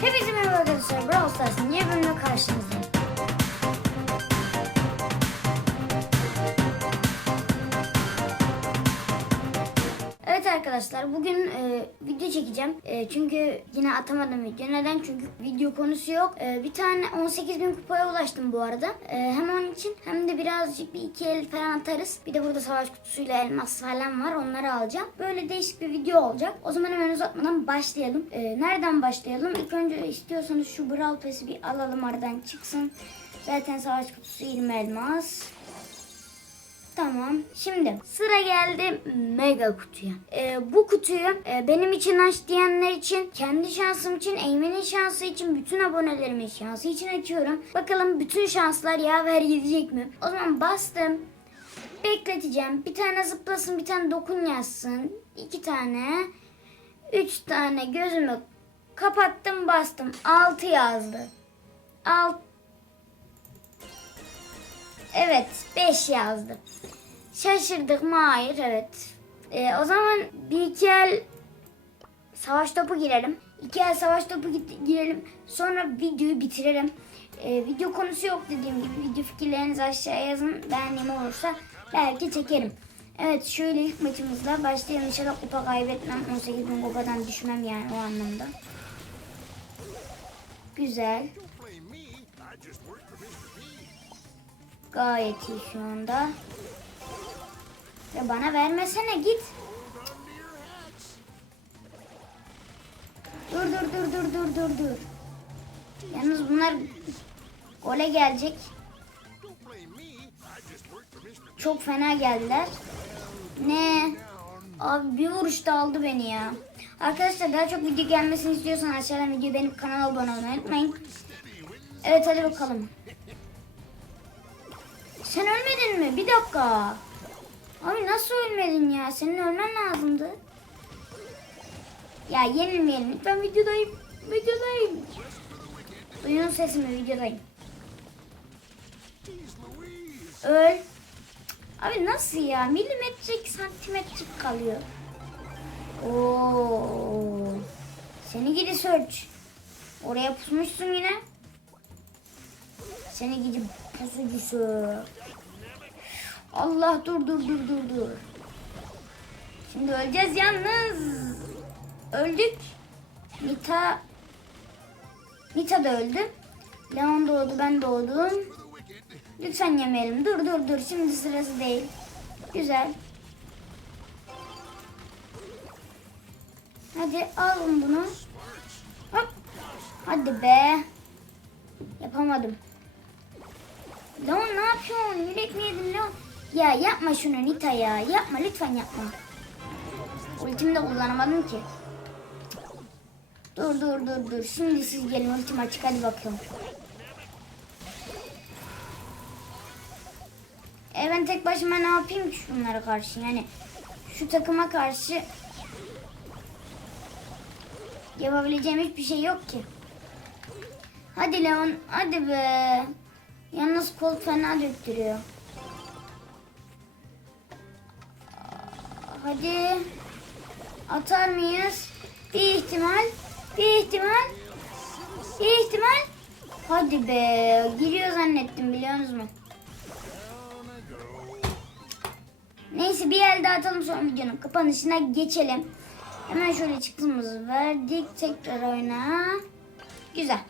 Hepinize merhaba arkadaşlar. Brawl Stars'ın yeni bölümüne karşınızdayım. Arkadaşlar bugün e, video çekeceğim. E, çünkü yine atamadım video. Neden? Çünkü video konusu yok. E, bir tane 18.000 kupaya ulaştım bu arada. E, hem onun için hem de birazcık bir iki el falan atarız. Bir de burada savaş kutusuyla elmas falan var. Onları alacağım. Böyle değişik bir video olacak. O zaman hemen uzatmadan başlayalım. E, nereden başlayalım? İlk önce istiyorsanız şu Brawl Pass'i bir alalım aradan çıksın. Zaten savaş kutusu 20 elmas. Tamam. Şimdi sıra geldi mega kutuya. Ee, bu kutuyu e, benim için aç diyenler için, kendi şansım için, Eymen'in şansı için, bütün abonelerimin şansı için açıyorum. Bakalım bütün şanslar yaver gidecek mi? O zaman bastım. Bekleteceğim. Bir tane zıplasın, bir tane dokun yazsın. iki tane. Üç tane gözümü kapattım bastım. Altı yazdı. Alt. Evet 5 yazdı. Şaşırdık mı? Hayır evet. Ee, o zaman bir iki el savaş topu girelim. İki el savaş topu gi- girelim. Sonra videoyu bitirelim. Ee, video konusu yok dediğim gibi. Video fikirlerinizi aşağıya yazın. Beğendiğim olursa belki çekerim. Evet şöyle ilk maçımızla başlayalım. İnşallah kupa kaybetmem. 18 bin kupadan düşmem yani o anlamda. Güzel. Gayet iyi şu anda. Ya bana vermesene git. Dur dur dur dur dur dur dur. Yalnız bunlar gole gelecek. Çok fena geldiler. Ne? Abi bir vuruşta aldı beni ya. Arkadaşlar daha çok video gelmesini istiyorsan aşağıdan video benim kanala abone olmayı unutmayın. Evet hadi bakalım. Sen ölmedin mi? Bir dakika. Abi nasıl ölmedin ya? Senin ölmen lazımdı. Ya yenilmeyelim. Lütfen videodayım. Videodayım. Duyun sesimi videodayım. Öl. Abi nasıl ya? Milimetrik santimetrik kalıyor. Oo. Seni gidi search. Oraya pusmuşsun yine. Seni gidi pusucusu. Allah dur dur dur dur dur. Şimdi öleceğiz yalnız. Öldük. Nita Nita da öldü. Leon doğdu ben doğdum. Lütfen yemeyelim. Dur dur dur. Şimdi sırası değil. Güzel. Hadi alın bunu. Hop. Hadi be. Yapamadım. Leon ne yapıyorsun? Yürek mi yedin Leon? Ya yapma şunu Nita ya. Yapma lütfen yapma. Ultimi de kullanamadım ki. Dur dur dur dur. Şimdi siz gelin ultim açık hadi bakalım. E ben tek başıma ne yapayım ki şunlara karşı yani şu takıma karşı yapabileceğim hiçbir şey yok ki. Hadi Leon hadi be. Yalnız kol fena döktürüyor. Hadi. Atar mıyız? Bir ihtimal. Bir ihtimal. Bir ihtimal. Hadi be. Giriyor zannettim biliyor musunuz? Neyse bir el daha atalım sonra videonun kapanışına geçelim. Hemen şöyle çıktığımızı verdik. Tekrar oyna. Güzel.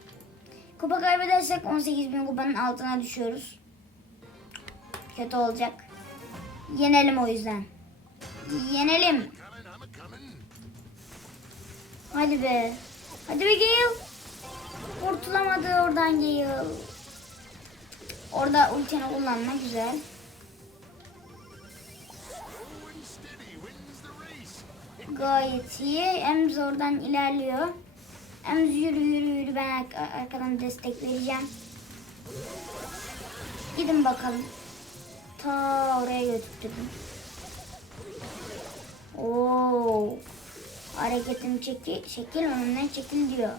Kupa kaybedersek 18.000 kupanın altına düşüyoruz. Kötü olacak. Yenelim o yüzden. Yenelim. Hadi be. Hadi be Gale. Kurtulamadı oradan Gale. Orada ultini kullanma güzel. Gayet iyi. Emz oradan ilerliyor. Emz yürü yürü yürü ben ar- arkadan destek vereceğim. Gidin bakalım. Ta oraya götürdüm. Oo. Hareketini çekil, çekil önünden çekil diyor.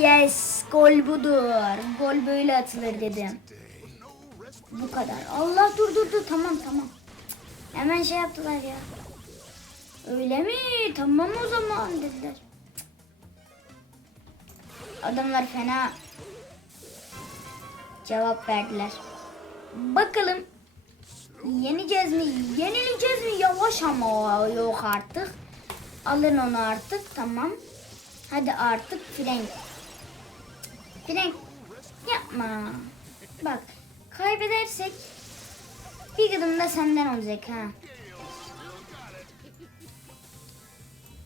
Yes, gol budur. Gol böyle atılır dedim. Bu kadar. Allah dur dur dur tamam tamam. Hemen şey yaptılar ya. Öyle mi? Tamam o zaman dediler. Adamlar fena cevap verdiler. Bakalım yeneceğiz mi? Yenileceğiz mi? Yavaş ama yok artık. Alın onu artık. Tamam. Hadi artık Frank. Frank yapma. Bak kaybedersek bir gıdım da senden olacak ha.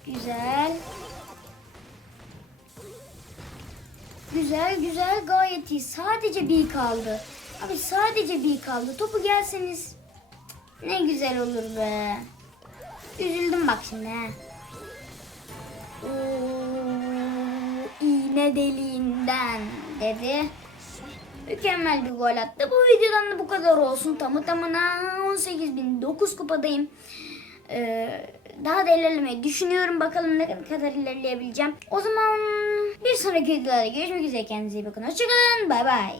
Güzel. Güzel güzel gayet iyi. Sadece bir kaldı. Abi sadece bir kaldı. Topu gelseniz ne güzel olur be. Üzüldüm bak şimdi ha. Oo, deliğinden dedi. Mükemmel bir gol attı. Bu videodan da bu kadar olsun. Tamı tamına 18.009 kupadayım. Ee, daha da ilerlemeyi düşünüyorum. Bakalım ne kadar ilerleyebileceğim. O zaman bir sonraki videolarda görüşmek üzere. Kendinize iyi bakın. Hoşçakalın. Bay bay.